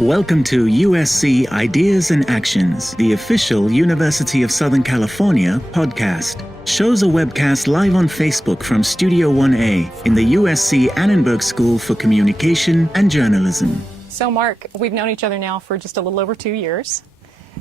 Welcome to USC Ideas and Actions, the official University of Southern California podcast. Shows are webcast live on Facebook from Studio 1A in the USC Annenberg School for Communication and Journalism. So Mark, we've known each other now for just a little over 2 years.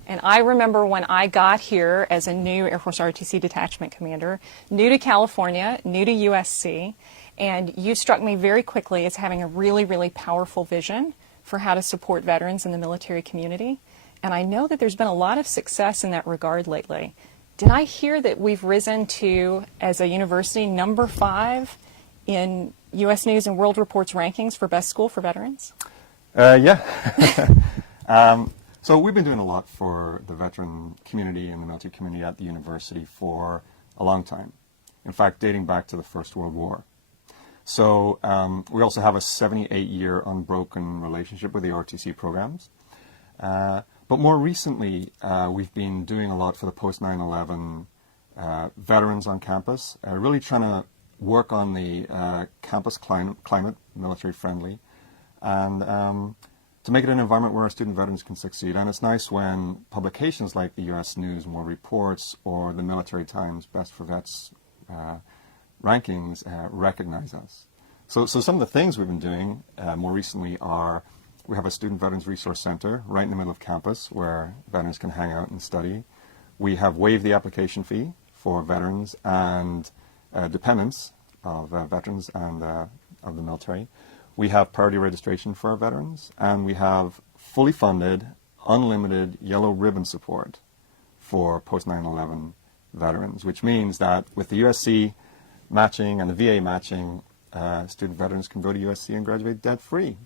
And I remember when I got here as a new Air Force ROTC detachment commander, new to California, new to USC, and you struck me very quickly as having a really, really powerful vision for how to support veterans in the military community. And I know that there's been a lot of success in that regard lately. Did I hear that we've risen to, as a university, number 5 in U.S. News and World Report's rankings for best school for veterans? Yeah. So we've been doing a lot for the veteran community and the military community at the university for a long time. In fact, dating back to the First World War. So we also have a 78-year unbroken relationship with the ROTC programs. But more recently, we've been doing a lot for the post-9/11 veterans on campus, really trying to work on the campus climate, military friendly, and to make it an environment where our student veterans can succeed. And it's nice when publications like the U.S. News and World Reports or the Military Times Best for Vets rankings recognize us. So some of the things we've been doing more recently are we have a Student Veterans Resource Center right in the middle of campus where veterans can hang out and study. We have waived the application fee for veterans and dependents of veterans and of the military. We have priority registration for our veterans, and we have fully funded, unlimited yellow ribbon support for post-9/11 veterans, which means that with the USC matching and the VA matching, student veterans can go to USC and graduate debt-free.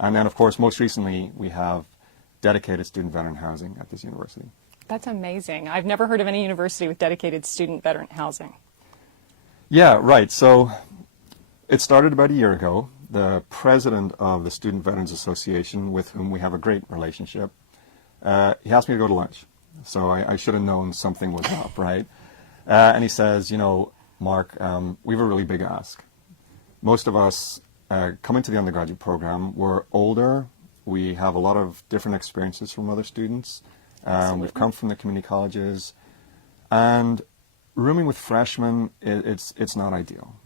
And then, of course, most recently, we have dedicated student veteran housing at this university. That's amazing. I've never heard of any university with dedicated student veteran housing. Yeah, right. So it started about a year ago. The president of the Student Veterans Association, with whom we have a great relationship, he asked me to go to lunch. So I should have known something was up, right? And he says, you know, Mark, we have a really big ask. Most of us coming to the undergraduate program, we're older. We have a lot of different experiences from other students. We've come from the community colleges. And rooming with freshmen, it's not ideal.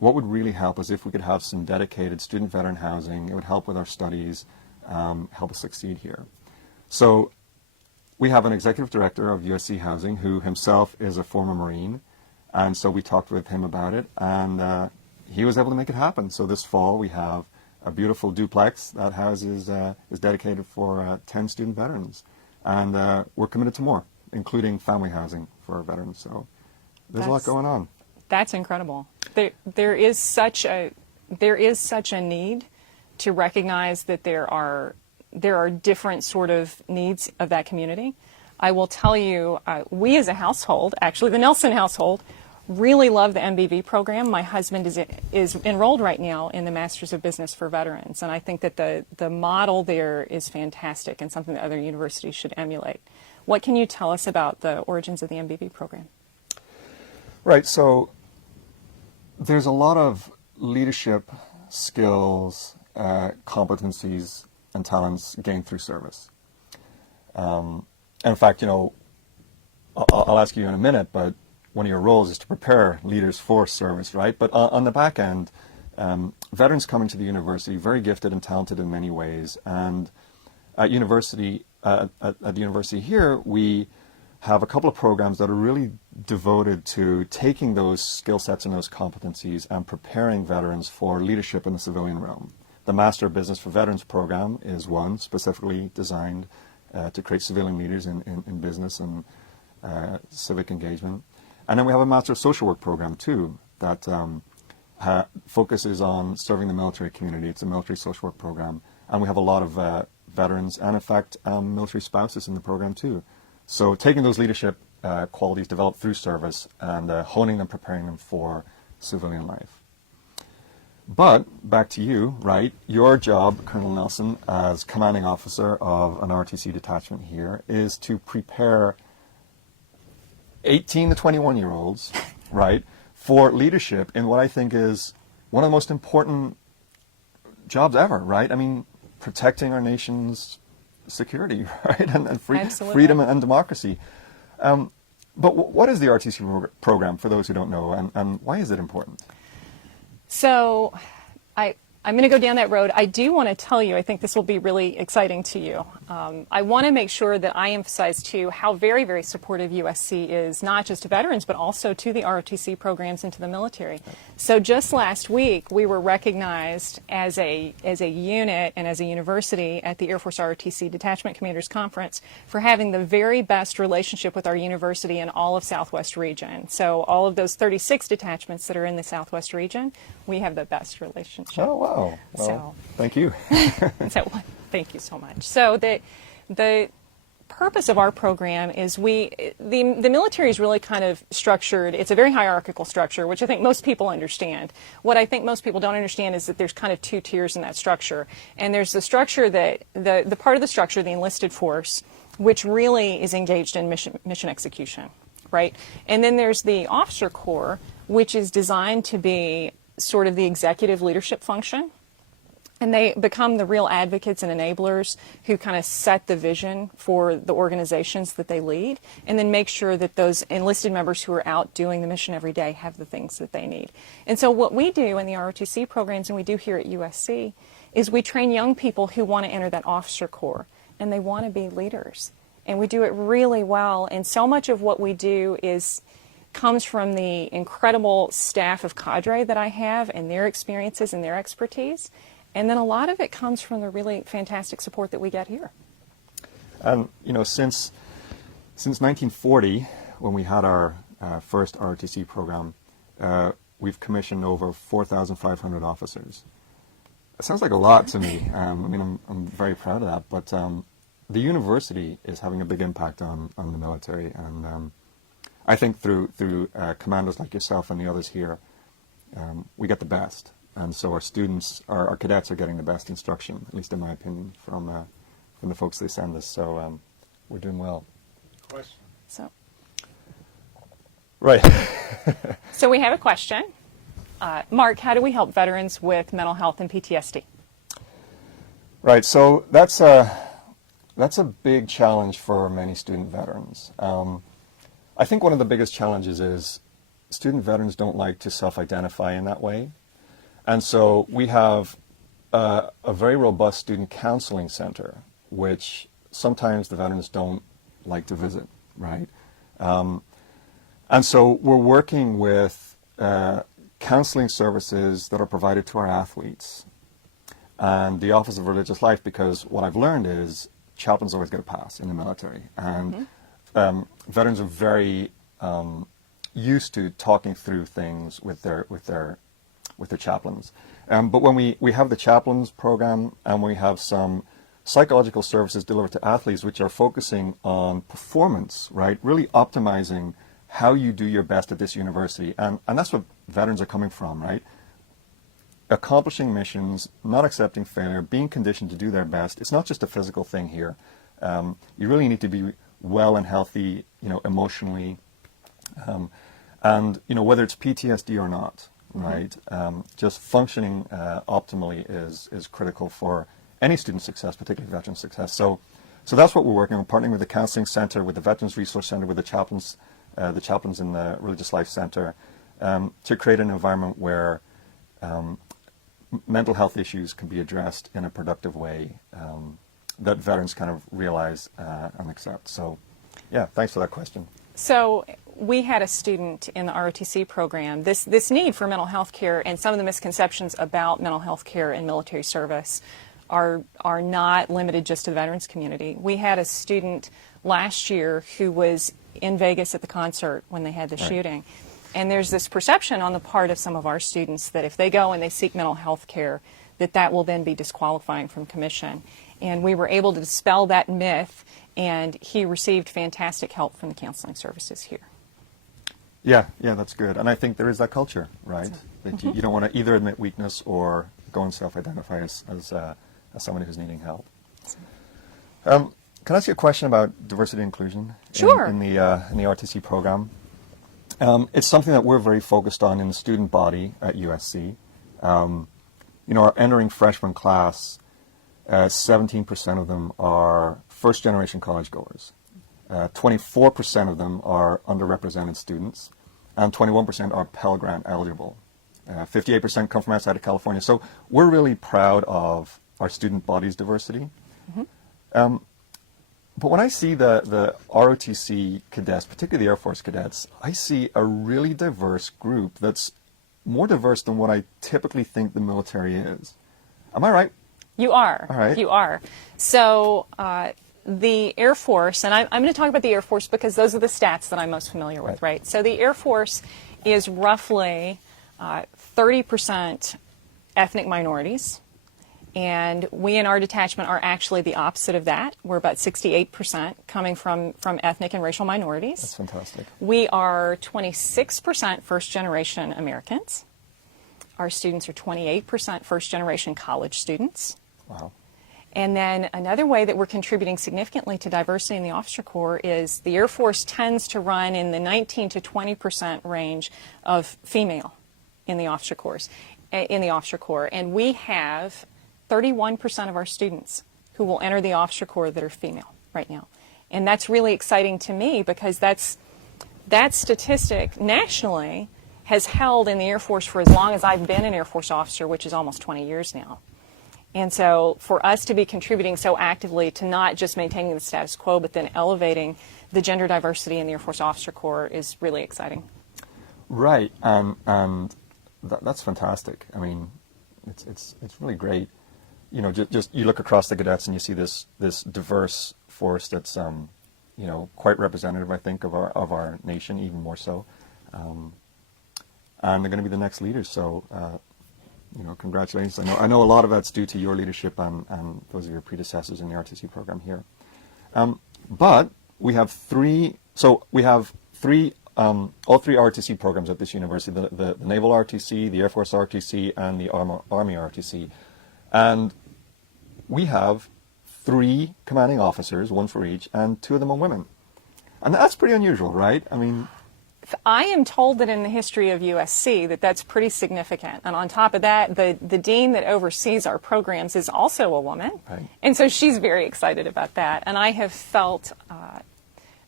What would really help is if we could have some dedicated student veteran housing. It would help with our studies, help us succeed here. So we have an executive director of USC Housing who himself is a former Marine. And so we talked with him about it, and he was able to make it happen. So this fall we have a beautiful duplex that houses is dedicated for 10 student veterans. And we're committed to more, including family housing for our veterans. So there's a lot going on. That's incredible. There is such a need to recognize that there are different sort of needs of that community. I will tell you, we as a household, actually the Nelson household, really love the MBV program. My husband is enrolled right now in the Masters of Business for Veterans, and I think that the model there is fantastic and something that other universities should emulate. What can you tell us about the origins of the MBV program? Right, so there's a lot of leadership skills, competencies, and talents gained through service. And in fact, you know, I'll ask you in a minute, but one of your roles is to prepare leaders for service, right? But on the back end, veterans come into the university very gifted and talented in many ways. And at the university here, we have a couple of programs that are really devoted to taking those skill sets and those competencies and preparing veterans for leadership in the civilian realm. The Master of Business for Veterans program is one specifically designed to create civilian leaders in business and civic engagement. And then we have a Master of Social Work program too that focuses on serving the military community. It's a military social work program. And we have a lot of veterans and in fact military spouses in the program too. So taking those leadership qualities developed through service and honing them, preparing them for civilian life. But back to you, right? Your job, Colonel Nelson, as commanding officer of an ROTC detachment here, is to prepare 18 to 21-year-olds, right, for leadership in what I think is one of the most important jobs ever, right? I mean, protecting our nation's security, right, and Absolutely. freedom and democracy. But what is the ROTC program, for those who don't know, and why is it important? So I'm going to go down that road. I do want to tell you, I think this will be really exciting to you. I want to make sure that I emphasize, too, how very, very supportive USC is, not just to veterans, but also to the ROTC programs and to the military. So just last week, we were recognized as a unit and as a university at the Air Force ROTC Detachment Commanders Conference for having the very best relationship with our university in all of Southwest region. So all of those 36 detachments that are in the Southwest region, we have the best relationship. Oh, wow. Well, thank you. So, thank you so much. So the purpose of our program is the military is really kind of structured. It's a very hierarchical structure, which I think most people understand. What I think most people don't understand is that there's kind of two tiers in that structure. And there's the structure that, the part of the structure, the enlisted force, which really is engaged in mission execution, right? And then there's the officer corps, which is designed to be sort of the executive leadership function. And they become the real advocates and enablers who kind of set the vision for the organizations that they lead, and then make sure that those enlisted members who are out doing the mission every day have the things that they need. And so what we do in the ROTC programs, and we do here at USC, is we train young people who want to enter that officer corps, and they want to be leaders. And we do it really well, and so much of what we do comes from the incredible staff of cadre that I have and their experiences and their expertise. And then a lot of it comes from the really fantastic support that we get here. You know, since 1940, when we had our first ROTC program, we've commissioned over 4,500 officers. It sounds like a lot to me. I mean, I'm very proud of that. But the university is having a big impact on the military, and I think through commandos like yourself and the others here, we get the best. And so our students, our cadets are getting the best instruction, at least in my opinion, from the folks they send us. So we're doing well. Question. So, right. so we have a question. Mark, how do we help veterans with mental health and PTSD? Right. So that's a big challenge for many student veterans. I think one of the biggest challenges is student veterans don't like to self-identify in that way. And so we have a very robust student counseling center, which sometimes the veterans don't like to visit, right? And so we're working with counseling services that are provided to our athletes and the Office of Religious Life, because what I've learned is chaplains always get a pass in the military. And veterans are very used to talking through things with their chaplains. But when we have the chaplains program, and we have some psychological services delivered to athletes which are focusing on performance, right? Really optimizing how you do your best at this university. And that's what veterans are coming from, right? Accomplishing missions, not accepting failure, being conditioned to do their best. It's not just a physical thing here. You really need to be well and healthy, emotionally. And, whether it's PTSD or not, right? Just functioning optimally is critical for any student success, particularly veteran success. So that's what we're working on, partnering with the Counseling Center, with the Veterans Resource Center, with the chaplains in the Religious Life Center, to create an environment where mental health issues can be addressed in a productive way that veterans kind of realize and accept. So, yeah, thanks for that question. So we had a student in the ROTC program, this need for mental health care and some of the misconceptions about mental health care in military service are not limited just to the veterans community. We had a student last year who was in Vegas at the concert when they had the shooting. And there's this perception on the part of some of our students that if they go and they seek mental health care, that will then be disqualifying from commission. And we were able to dispel that myth, and he received fantastic help from the counseling services here. Yeah, that's good. And I think there is that culture, right? That you don't want to either admit weakness or go and self-identify as someone who's needing help. Can I ask you a question about diversity and inclusion? Sure. In the ROTC program? It's something that we're very focused on in the student body at USC. Our entering freshman class, 17% of them are first-generation college goers. 24% of them are underrepresented students, and 21% are Pell Grant eligible. 58% come from outside of California. So we're really proud of our student body's diversity. But when I see the ROTC cadets, particularly the Air Force cadets, I see a really diverse group that's more diverse than what I typically think the military is. Am I right? You are. All right. You are. So the Air Force, and I'm going to talk about the Air Force because those are the stats that I'm most familiar with, right? So the Air Force is roughly 30% ethnic minorities. And we in our detachment are actually the opposite of that. We're about 68% coming from ethnic and racial minorities. That's fantastic. We are 26% first-generation Americans. Our students are 28% first-generation college students. Wow. And then another way that we're contributing significantly to diversity in the officer corps is the Air Force tends to run in the 19 to 20% range of female in the officer corps. And we have 31% of our students who will enter the officer corps that are female right now. And that's really exciting to me because that statistic nationally has held in the Air Force for as long as I've been an Air Force officer, which is almost 20 years now. And so for us to be contributing so actively to not just maintaining the status quo, but then elevating the gender diversity in the Air Force Officer Corps is really exciting. Right, and that's fantastic. I mean, it's really great. You know, just you look across the cadets and you see this diverse force that's quite representative, I think, of our nation, even more so. And they're going to be the next leaders. So, congratulations. I know a lot of that's due to your leadership and those of your predecessors in the RTC program here. But we have three. So we have all three RTC programs at this university: the Naval RTC, the Air Force RTC, and the Army RTC. And we have 3 commanding officers, 1 for each, and 2 of them are women. And that's pretty unusual, right? I mean, I am told that in the history of USC that's pretty significant. And on top of that, the dean that oversees our programs is also a woman. Right. And so she's very excited about that. And I have felt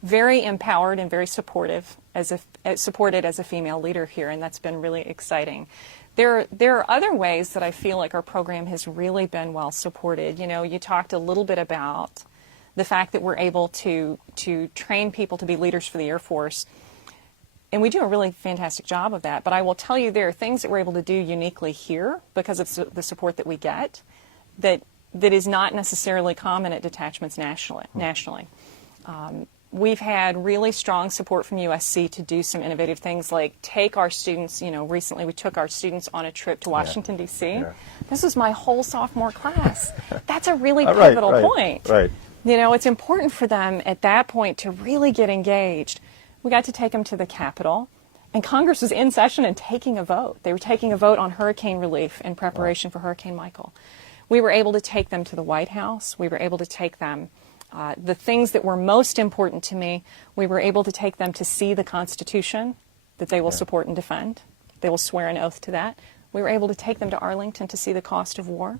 very empowered and very supported as a female leader here, and that's been really exciting. There are other ways that I feel like our program has really been well supported. You know, you talked a little bit about the fact that we're able to train people to be leaders for the Air Force. And we do a really fantastic job of that. But I will tell you there are things that we're able to do uniquely here because of the support that we get that is not necessarily common at detachments nationally. We've had really strong support from USC to do some innovative things like take our students, recently we took our students on a trip to Washington, D.C. Yeah. This was my whole sophomore class. That's a really pivotal point. Right. It's important for them at that point to really get engaged. We got to take them to the Capitol, and Congress was in session and taking a vote. They were taking a vote on hurricane relief in preparation for Hurricane Michael. We were able to take them to the White House. We were able to take them the things that were most important to me, we were able to take them to see the Constitution that they will support and defend. They will swear an oath to that. We were able to take them to Arlington to see the cost of war.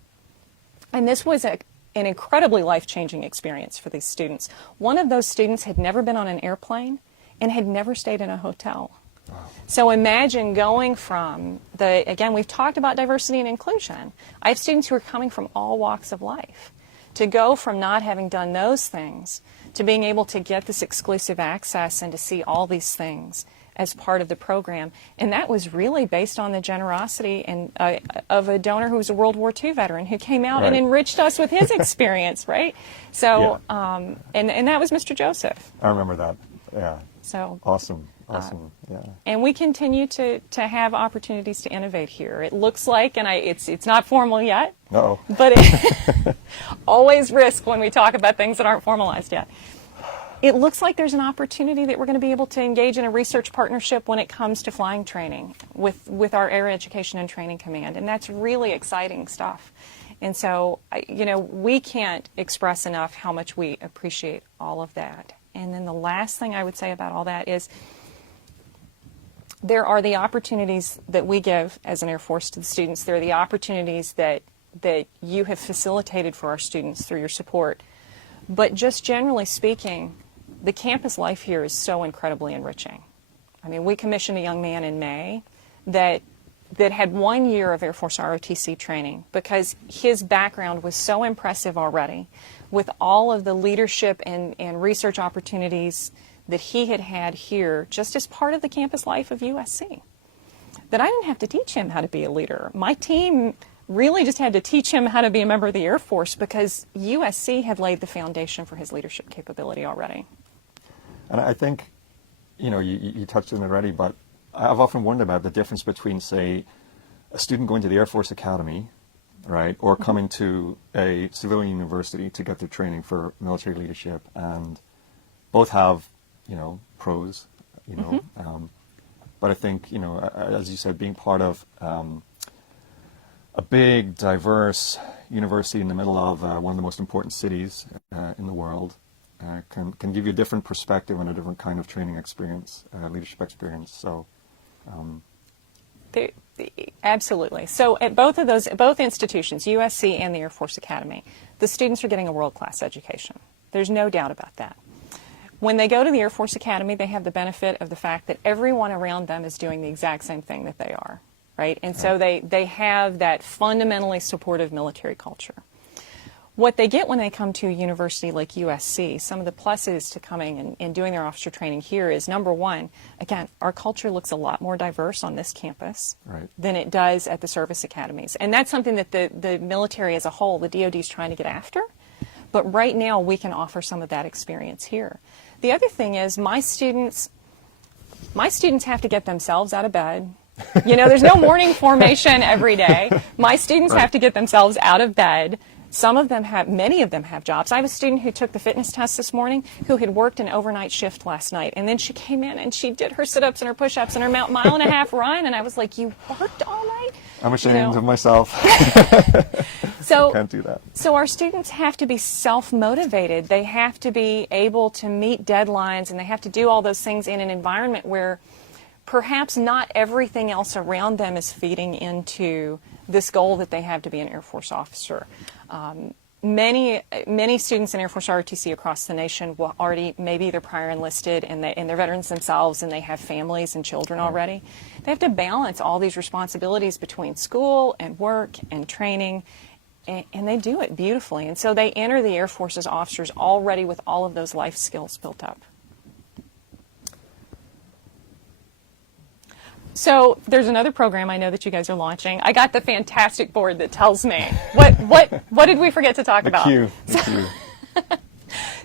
And this was an incredibly life-changing experience for these students. One of those students had never been on an airplane and had never stayed in a hotel. Wow. So imagine going from again, we've talked about diversity and inclusion. I have students who are coming from all walks of life. To go from not having done those things to being able to get this exclusive access and to see all these things as part of the program. And that was really based on the generosity of a donor who was a World War II veteran who came out and enriched us with his experience, right? So, and that was Mr. Joseph. I remember that, yeah. So Awesome, yeah. And we continue to have opportunities to innovate here. It looks like, and it's not formal yet, Uh-oh. but always risk when we talk about things that aren't formalized yet. It looks like there's an opportunity that we're going to be able to engage in a research partnership when it comes to flying training with our Air Education and Training Command, and that's really exciting stuff. And so, we can't express enough how much we appreciate all of that. And then the last thing I would say about all that is there are the opportunities that we give as an Air Force to the students. There are the opportunities that that you have facilitated for our students through your support. But just generally speaking, the campus life here is so incredibly enriching. I mean, we commissioned a young man in May that had 1 year of Air Force ROTC training because his background was so impressive already with all of the leadership and research opportunities that he had had here just as part of the campus life of USC, that I didn't have to teach him how to be a leader. My team really just had to teach him how to be a member of the Air Force because USC had laid the foundation for his leadership capability already. And I think, you touched on it already, but I've often wondered about the difference between, say, a student going to the Air Force Academy, right, or coming to a civilian university to get their training for military leadership, and both have, pros, but I think, as you said, being part of a big, diverse university in the middle of one of the most important cities in the world can give you a different perspective and a different kind of training experience, leadership experience. So, absolutely. So at both institutions, USC and the Air Force Academy, the students are getting a world-class education. There's no doubt about that. When they go to the Air Force Academy, they have the benefit of the fact that everyone around them is doing the exact same thing that they are, right? And so they have that fundamentally supportive military culture. What they get when they come to a university like USC, some of the pluses to coming and doing their officer training here is, number one, again, our culture looks a lot more diverse on this campus than it does at the service academies. And that's something that the military as a whole, the DoD, is trying to get after. But right now, we can offer some of that experience here. The other thing is my students have to get themselves out of bed. There's no morning formation every day. My students have to get themselves out of bed. Many of them have jobs. I have a student who took the fitness test this morning who had worked an overnight shift last night. And then she came in and she did her sit-ups and her push-ups and her mile-and-a-half run. And I was like, you worked all night? I'm ashamed of myself. So I can't do that. So our students have to be self-motivated. They have to be able to meet deadlines, and they have to do all those things in an environment where perhaps not everything else around them is feeding into this goal that they have to be an Air Force officer. Many students in Air Force ROTC across the nation will already, maybe they're prior enlisted and they're veterans themselves and they have families and children already. They have to balance all these responsibilities between school and work and training, and they do it beautifully. And so they enter the Air Force as officers already with all of those life skills built up. So there's another program I know that you guys are launching. I got the fantastic board that tells me what did we forget to talk about? The queue.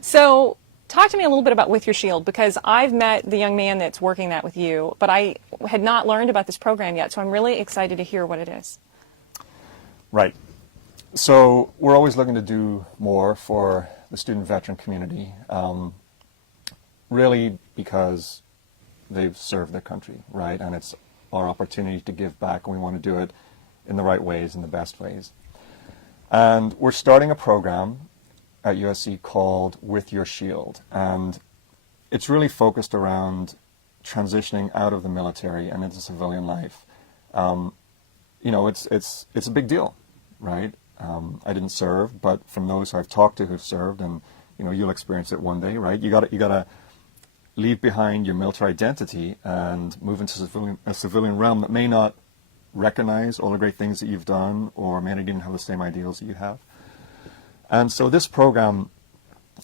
So talk to me a little bit about With Your Shield, because I've met the young man that's working that with you, but I had not learned about this program yet, so I'm really excited to hear what it is. Right. So we're always looking to do more for the student veteran community, really because they've served their country, right? And it's our opportunity to give back, and we want to do it in the right ways, in the best ways. And we're starting a program at USC called With Your Shield, and it's really focused around transitioning out of the military and into civilian life. It's a big deal, right? I didn't serve, but from those who I've talked to who've served, and you'll experience it one day, right? You gotta leave behind your military identity and move into a civilian realm that may not recognize all the great things that you've done, or may not even have the same ideals that you have. And so this program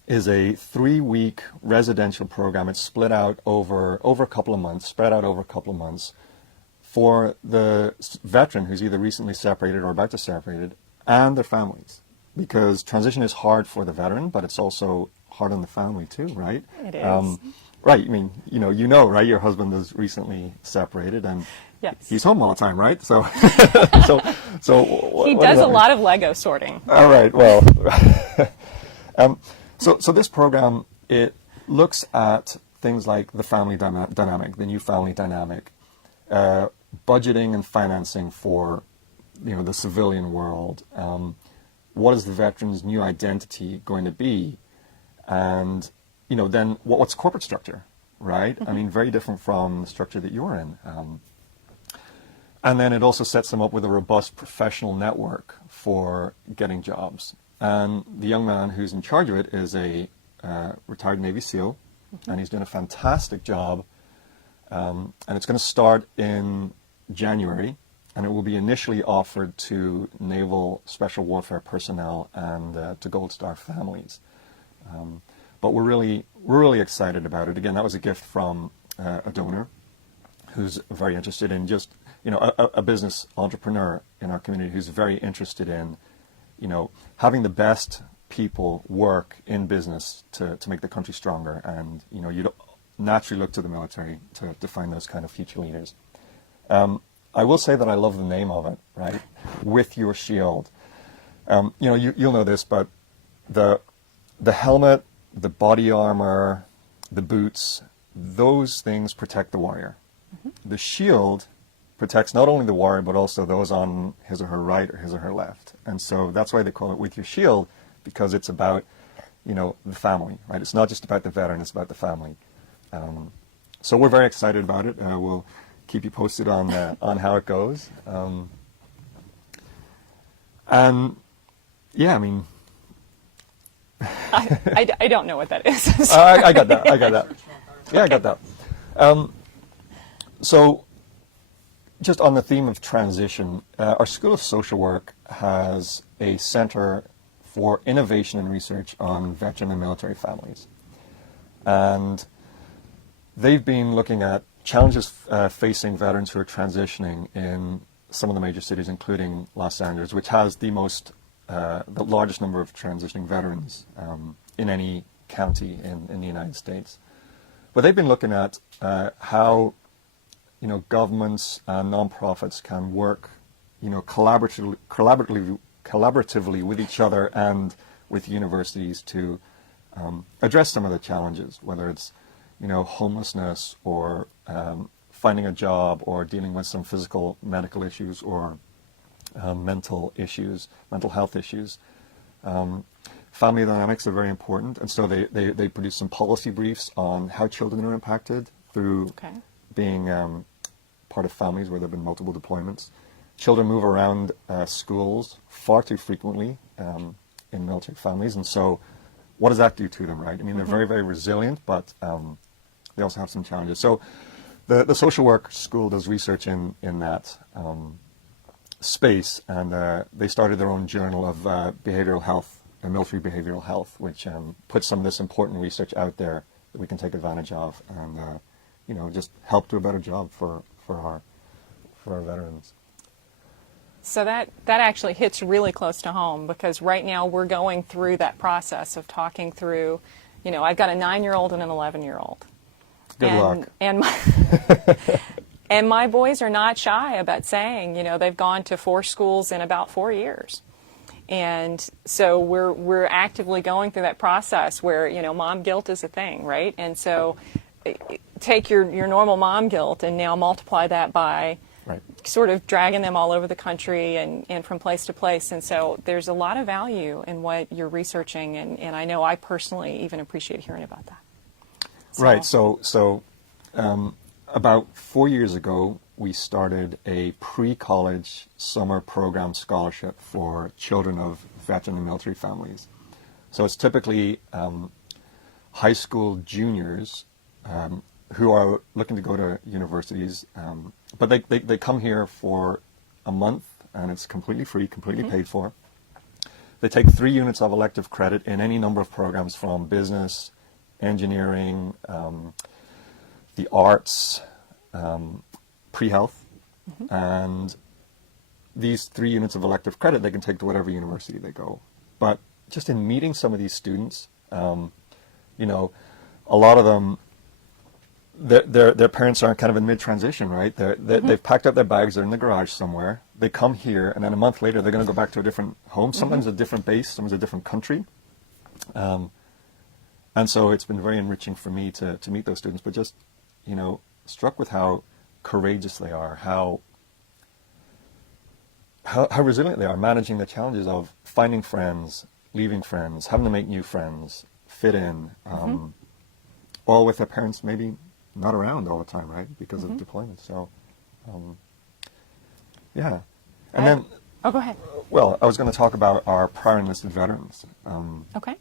is a 3-week residential program. It's split out over a couple of months, for the veteran who's either recently separated or about to separate and their families. Because transition is hard for the veteran, but it's also hard on the family too, right? It is. Right. I mean, right? Your husband is recently separated, and yes, he's home all the time, right? So, he does a lot of Lego sorting. All right. Well, so this program, it looks at things like the family dynamic, the new family dynamic, budgeting and financing for, the civilian world. What is the veteran's new identity going to be, and then what's corporate structure, right? Mm-hmm. I mean, very different from the structure that you're in. And then it also sets them up with a robust professional network for getting jobs. And the young man who's in charge of it is a retired Navy SEAL, and he's doing a fantastic job. And it's going to start in January, and it will be initially offered to Naval Special Warfare personnel and to Gold Star families. But we're really excited about it. Again, that was a gift from a donor who's very interested in just, a business entrepreneur in our community who's very interested in, having the best people work in business to make the country stronger. And, you'd naturally look to the military to find those kind of future leaders. I will say that I love the name of it, right? With Your Shield. You'll know this, but the helmet, the body armor, the boots, those things protect the warrior. Mm-hmm. The shield protects not only the warrior, but also those on his or her right or his or her left. And so that's why they call it With Your Shield, because it's about, the family, right? It's not just about the veteran, it's about the family. So we're very excited about it. We'll keep you posted on how it goes. And yeah, I mean, I don't know what that is. I got that. Yeah, I got that. So just on the theme of transition, our School of Social Work has a center for innovation and research on veteran and military families. And they've been looking at challenges facing veterans who are transitioning in some of the major cities, including Los Angeles, which has the largest number of transitioning veterans in any county in the United States. But they've been looking at how governments and nonprofits can work collaboratively with each other and with universities to address some of the challenges, whether it's homelessness or finding a job or dealing with some physical medical issues or mental health issues. Family dynamics are very important, and so they produce some policy briefs on how children are impacted through being part of families where there have been multiple deployments. Children move around schools far too frequently in military families, and so what does that do to them, right? I mean, they're very, very resilient, but they also have some challenges. So the social work school does research in that space, and they started their own journal of behavioral health and military behavioral health, which puts some of this important research out there that we can take advantage of and just help do a better job for our veterans. So that actually hits really close to home, because right now we're going through that process of talking through, I've got a 9-year-old and an 11-year-old. Good luck. And my boys are not shy about saying, they've gone to 4 schools in about 4 years. And so we're actively going through that process where, mom guilt is a thing, right? And so take your normal mom guilt and now multiply that by sort of dragging them all over the country and from place to place. And so there's a lot of value in what you're researching, and I know I personally even appreciate hearing about that. Right. So about 4 years ago, we started a pre-college summer program scholarship for children of veteran and military families. So it's typically high school juniors who are looking to go to universities, but they come here for a month, and it's completely free, completely paid for. They take 3 units of elective credit in any number of programs from business, engineering, the arts, pre-health, and these 3 units of elective credit they can take to whatever university they go. But just in meeting some of these students, a lot of them, their parents are kind of in mid-transition, right? They've packed up their bags, they're in the garage somewhere, they come here, and then a month later they're going to go back to a different home, sometimes a different base, sometimes a different country. And so it's been very enriching for me to meet those students, but just, struck with how courageous they are, how resilient they are, managing the challenges of finding friends, leaving friends, having to make new friends, fit in, all with their parents maybe not around all the time, right, because of deployment. So Yeah. And then, Oh, go ahead. well, I was going to talk about our prior enlisted veterans, Okay.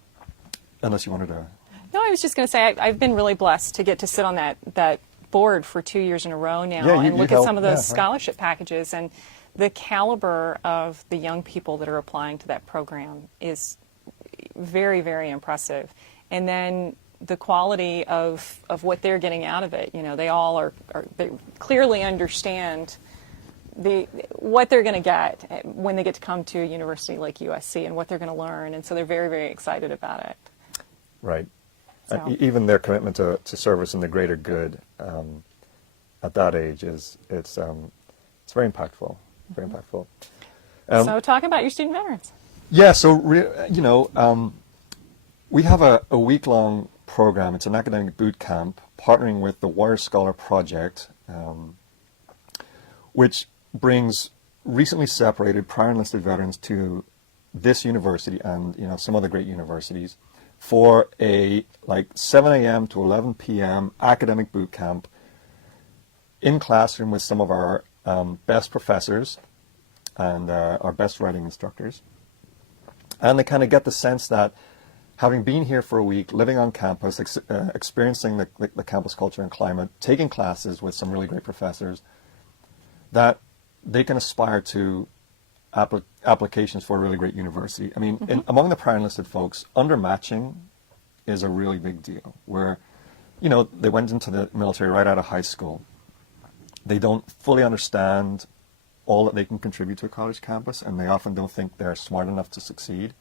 unless you wanted to. No, I was just going to say I've been really blessed to get to sit on that board for 2 years in a row now Yeah, and you look at helped- some of those yeah, right. scholarship packages, and the caliber of the young people that are applying to that program is very, very impressive. And then the quality of what they're getting out of it. You know, they all they clearly understand what they're going to get when they get to come to a university like USC and what they're going to learn, and so they're very, very excited about it. Right. So. Even their commitment to service and the greater good at that age it's very impactful. Very impactful. So talk about your student veterans. Yeah. So we have a week-long program. It's an academic boot camp partnering with the Warrior Scholar Project, which brings recently separated prior enlisted veterans to this university and some other great universities for a 7 a.m. to 11 p.m. academic boot camp in classroom with some of our best professors and our best writing instructors. And they kind of get the sense that having been here for a week, living on campus, experiencing the campus culture and climate, taking classes with some really great professors, that they can aspire to applications for a really great university. I mean, among the prior enlisted folks, undermatching is a really big deal, where, they went into the military right out of high school. They don't fully understand all that they can contribute to a college campus, and they often don't think they're smart enough to succeed.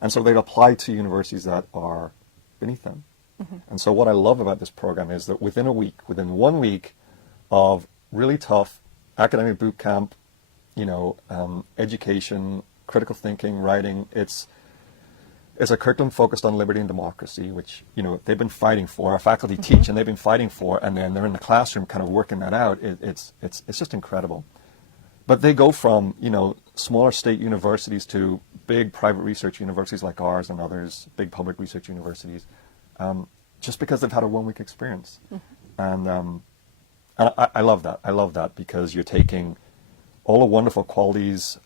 And so they'd apply to universities that are beneath them. And so what I love about this program is that within 1 week of really tough academic boot camp, education, critical thinking, writing, it's a curriculum focused on liberty and democracy, which, they've been fighting for. Our faculty teach, and they've been fighting for, and then they're in the classroom kind of working that out. It's just incredible. But they go from, smaller state universities to big private research universities like ours and others, big public research universities, just because they've had a 1 week experience. And I love that. I love that because you're taking all the wonderful qualities,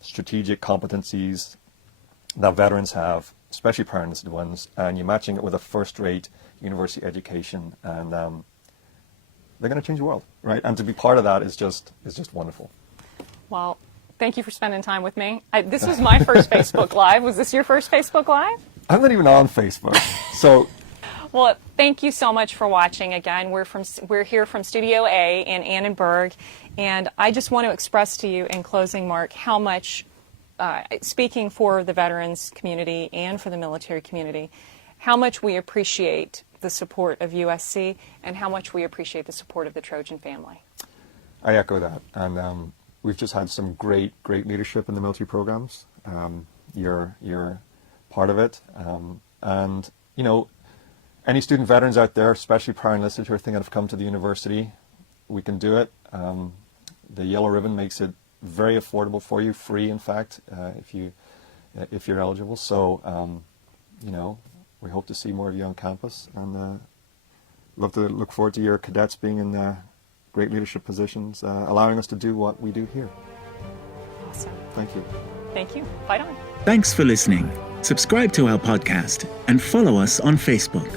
strategic competencies that veterans have, especially prior enlisted ones, and you're matching it with a first-rate university education, and they're going to change the world, right? And to be part of that is just wonderful. Well, thank you for spending time with me. This was my first Facebook Live. Was this your first Facebook Live? I'm not even on Facebook, so. Well, thank you so much for watching. Again, we're here from Studio A in Annenberg, and I just want to express to you in closing, Mark, how much, speaking for the veterans community and for the military community, how much we appreciate the support of USC and how much we appreciate the support of the Trojan family. I echo that, and we've just had some great leadership in the military programs. You're part of it, and any student veterans out there, especially prior enlisted who are thinking of coming to the university, we can do it. The Yellow Ribbon makes it very affordable for you, free in fact, if you're eligible. So, we hope to see more of you on campus, and look forward to your cadets being in great leadership positions, allowing us to do what we do here. Awesome. Thank you. Thank you. Fight on. Thanks for listening. Subscribe to our podcast and follow us on Facebook.